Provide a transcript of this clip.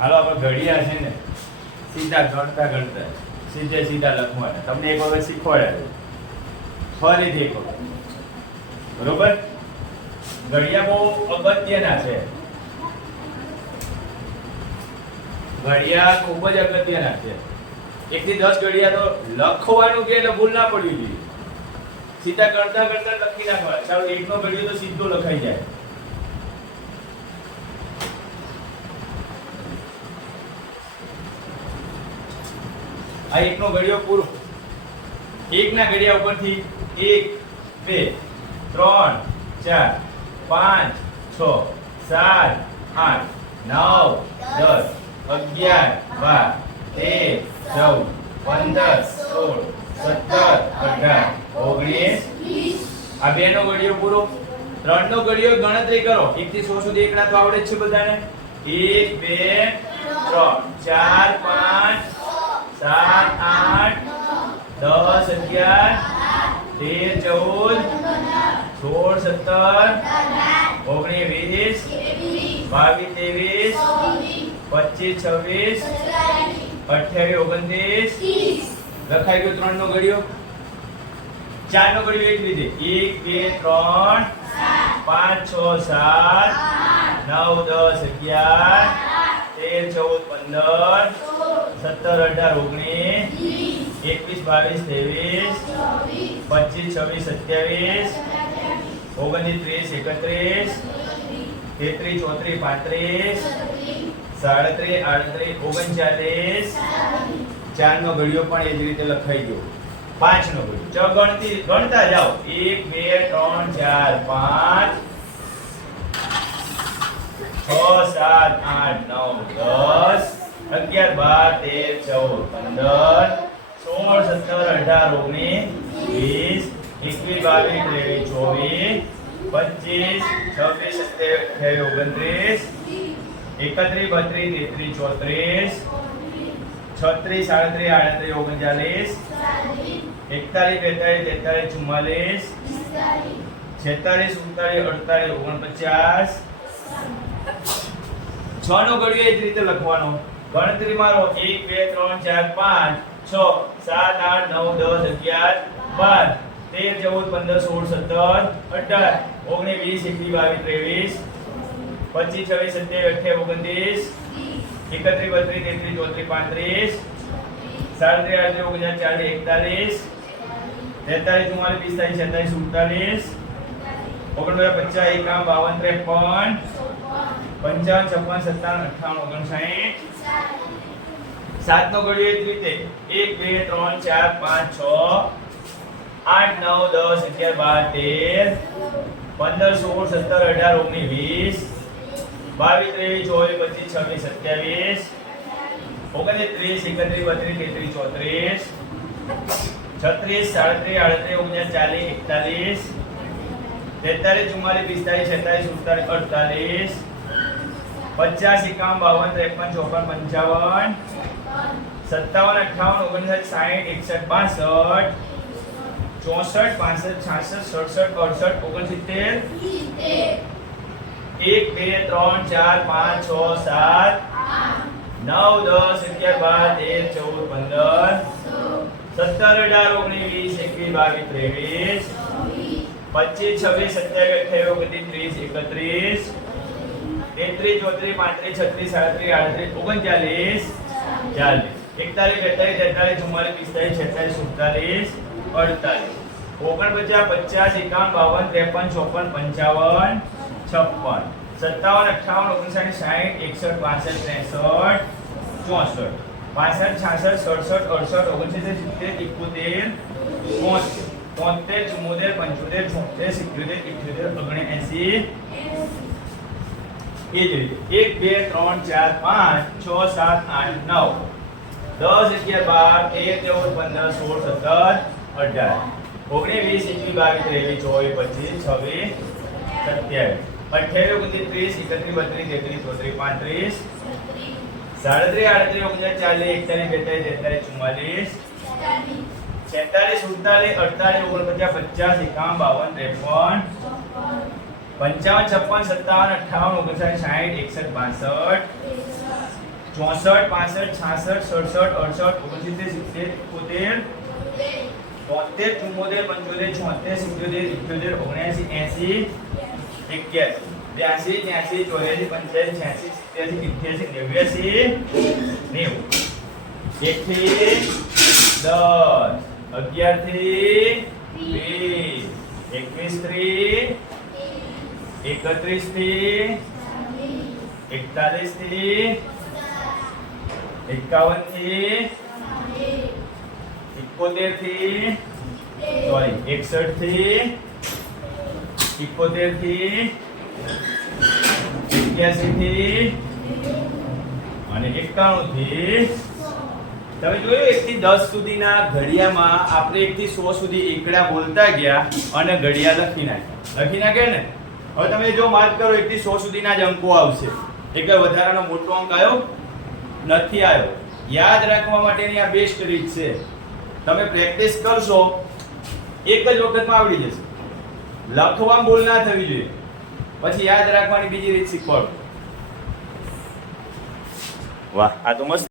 હાલો, આપણે ઘડિયા છે ને. સીધા ગણતા ગણતા. સીધે સીધા લખવાના. તમને એક વખત શીખવાડ્યા ફરીથી એક વખત. બરોબર? ઘડિયા બહુ અગત્યના છે. ઘડિયા ખૂબ જ અગત્યના છે. એક થી દસ ઘડિયા તો લખવાનું કે એટલે ભૂલ ના પડવી જોઈએ. સીધા ગણતા ગણતા લખી નાખવા ચાલો, એકનો ઘડિયો તો સીધો લખાઈ જાય. આ એકનો ઘડિયો પૂરો. એકના ઘડિયા ઉપરથી એક, બે, ત્રણ, ચાર, પાંચ, છ, સાત, આઠ, નવ, દસ, અગિયાર, બાર, તેર, ચૌદ, પંદર, સોળ, સત્તર, અઢાર, ઓગણીસ. આ બે નો ઘડિયો પૂરો. ત્રણ નો ઘડિયો ગણતરી કરો. એક થી સો સુધી એકડા તો આવડે જ છે બધાને. એક, બે, ત્રણ, ચાર, પાંચ સાત, આઠ, દસ, અગિયાર, તેર, ચૌદ, સોળ, સત્તર, ઓગણીસ, વીસ, બાવીસ, ત્રેવીસ, પચીસ, છવ્વીસ, અઠ્યાવીસ, ઓગણત્રીસ, લખાઈ ગયો ત્રણ નો ઘડિયો? ચાર નો ઘડિયો એક રીતે. એક, બે, ત્રણ, પાંચ, છ, સાત, નવ, દસ, અગિયાર, તેર, ચૌદ, પંદર સત્તર, અઢાર, ઓગણીસ, એકવીસ, બાવીસ, ત્રેવીસ, પચીસ, છવ્વીસ, સત્યાવીસ ઓગણીસ ત્રીસ એકત્રીસ, તેત્રીસ, ચોત્રીસ, પાંત્રીસ, સાડત્રીસ, આડત્રીસ, ઓગણચાલીસ ચાર નો ઘડિયો પણ એ જ રીતે લખાઈ ગયો. પાંચ નો ઘડિયો. ચ ગણતી ગણતા જાઓ. એક, બે, ત્રણ, ચાર, પાંચ, છ, સાત, આઠ, નવ, દસ અગિયાર બાર તેર ચૌદ પંદર સોળ સત્તર અઢાર ઓગણીસ વીસ એકવીસ બાવીસ ત્રેવીસ ચોવીસ પચીસ છવ્વીસ અઠ્યાવીસ ઓગણત્રીસ એકત્રીસ બત્રીસ તેત્રીસ ચોત્રીસ છત્રીસ સાડત્રીસ આડત્રીસ ઓગણચાલીસ એકતાલીસ બેતાલીસ તેતાલીસ ચુમ્માલીસ છેતાલીસ ઉનતાલીસ અડતાલીસ ઓગણપચાસ છ નો ઘડિયો એ જ રીતે લખવાનો. ગણતરી મારો એક, બે, ત્રણ, ચાર, પાંચ, છ, સાત, આઠ, નવ, દસ, અગિયાર, બાર, તેર, ચૌદ, પંદર, સોળ, સત્તર, અઢાર ઓગણીસ વીસ એકવીસ બાવીસ, ત્રેવીસ, પચીસ, છવ્વીસ, સત્યાવીસ, અઠ્યાવીસ, ઓગણત્રીસ, એકત્રીસ, બત્રીસ, તેત્રીસ, ચોત્રીસ, પાંત્રીસ, સાડત્રીસ આડત્રીસ ઓગણચાલીસ ચાલીસ એકતાલીસ, તેતાલીસ, ચુમ્માલીસ, પિસ્તાલીસ, છેતાલીસ, સુડતાલીસ, ઓગણપચાસ પચાસ એકાવન, બાવન, ત્રેપન પંચાવન, છપ્પન, સત્તાવન, અઠ્ઠાવન, ઓગણસાઠ. સાત નો ઘડિયો એ જ રીતે. એક, બે, ત્રણ, ચાર, પાંચ, છ, આઠ, નવ, દસ, અગિયાર, બાર, તેર, પંદર, સોળ, સત્તર, અઢાર, ઓગણીસ, વીસ, બાવીસ, ત્રેવીસ, ચોવીસ, પચીસ, છવ્વીસ, સત્યાવીસ, ઓગણત્રીસ ત્રીસ એકત્રીસ, બત્રીસ, તેત્રીસ, ચોત્રીસ, છત્રીસ, સાડત્રીસ, આડત્રીસ ઓગણચાલીસ ચાલીસ, એકતાલીસ, તેતાલીસ, ચુમ્માલીસ, પિસ્તાલીસ, છેતાલીસ, સુડતાલીસ, અડતાલીસ પચાસ, એકાવન, બાવન, ત્રેપન, ચોપન, પંચાવન, સત્તાવન, અઠ્ઠાવન, ઓગણસાઠ સાઠ એકસઠ, બાસઠ, ચોસઠ, પાસઠ, છાસઠ, સડસઠ, અડસઠ, ઓગણસિત્તેર, એક, બે, ત્રણ, ચાર, પાંચ, છ, સાત, નવ, દસ, અગિયાર, બાર, તેર, ચૌદ, પંદર, સત્તર, અઢાર, ઓગણીસ વીસ એકવીસ, બાવીસ, ત્રેવીસ, પચીસ, છવ્વીસ, સત્યાવીસ, અઠ્યાવીસ, ઓગણત્રીસ ત્રીસ એકત્રીસ તેત્રીસ ચોત્રીસ પાંત્રીસ, છત્રીસ, સાડત્રીસ, આડત્રીસ, ઓગણચાલીસ, ચાલીસ. એકતાલીસ, બેતાલીસ, તેતાલીસ, ચુમ્માલીસ, પિસ્તાલીસ, છેતાલીસ, સુડતાલીસ, અડતાલીસ. ઓગણપચાસ, પચાસ, એકાવન, બાવન, ત્રેપન, ચોપન, પંચાવન, છપ્પન. સત્તાવન અઠાવન ઓગણસાઠ સાઠ એકસઠ, બાસઠ, ત્રેસઠ, ચોસઠ. પાસઠ છાસઠ, સડસઠ, અડસઠ, ઓગણસિત્તેર, સિત્તેર, એકોતેર પોતેર તોતેર ચુમ્મોતેર, પંચોતેર, છોતેર, સિત્યોતેર, ઇઠ્યોતેર ઓગણએંસી એ એક, બે, ત્રણ, ચાર, પાંચ, છ, સાત, આઠ, નવ. દસ, અગિયાર, બાર તેર ચૌદ, પંદર, સોળ, સત્તર, અઢાર. ઓગણીસ વીસ એકવીસ, બાવીસ, ત્રેવીસ, ચોવીસ, પચીસ, છવ્વીસ, સત્યાવીસ. અઠ્યાવીસ, ઓગણત્રીસ ત્રીસ એકત્રીસ, બત્રીસ, તેત્રીસ, ચોત્રીસ, પાંત્રીસ. સાડત્રીસ, આડત્રીસ, ઓગણચાલીસ ચાલીસ એકતાલીસ, બેતાલીસ, તેતાલીસ, ચુમ્માલીસ. છેતાલીસ, સુડતાલીસ, અડતાલીસ, ઓગણપચાસ, પચાસ, એકાવન, બાવન, ત્રેપન. પંચાવન, છપ્પન, સત્તાવન અઠાવન ઓગણસાઠ સાઠ એકસઠ, બાસઠ, ચોસઠ, પાસઠ, છાસઠ, સડસઠ, અડસઠ, ઓગણસિત્તેર, સિત્તેર, એકોતેર તોતેર ચુમ્મોતેર પંચોતેર, છોતેર, સિત્યોતેર ઇઠ્યોતેર ઓગણસી એસી, એક્યાસી, બ્યાસી ત્યાસી ચોર્યાસી, પંચ્યાસી, છ્યાસી, સિત્યાસી ઇઠ્યાસી નેવ્યાસી, નેવું. એકથી દસ. અગિયારથી વીસ. એકવીસથી એકાવનથી ઇકોતેરથી સોરી થી એક્યાસી થી અને એકાણુંથી તમે જોયું એક થી દસ સુધીના ઘડિયામાં આપણે એક થી સો સુધી એકડા બોલતા ગયા અને ઘડિયા લખી નાખ્યા. લખી નાખ્યા ને? હવે તમે જો માર્ક કરો, એક થી સો સુધીના જ અંકો આવશે. એટલે વધારાનો મોટો અંક આવ્યો? નથી આવ્યો. યાદ રાખવા માટેની આ બેસ્ટ રીત છે. તમે પ્રેક્ટિસ કરશો, એક જ વખતમાં આવડી જશે. લખવામાં ભૂલ ના થવી જોઈએ. પછી યાદ રાખવાની બીજી રીત શીખવાડો. વાહ, આ તો મસ્ત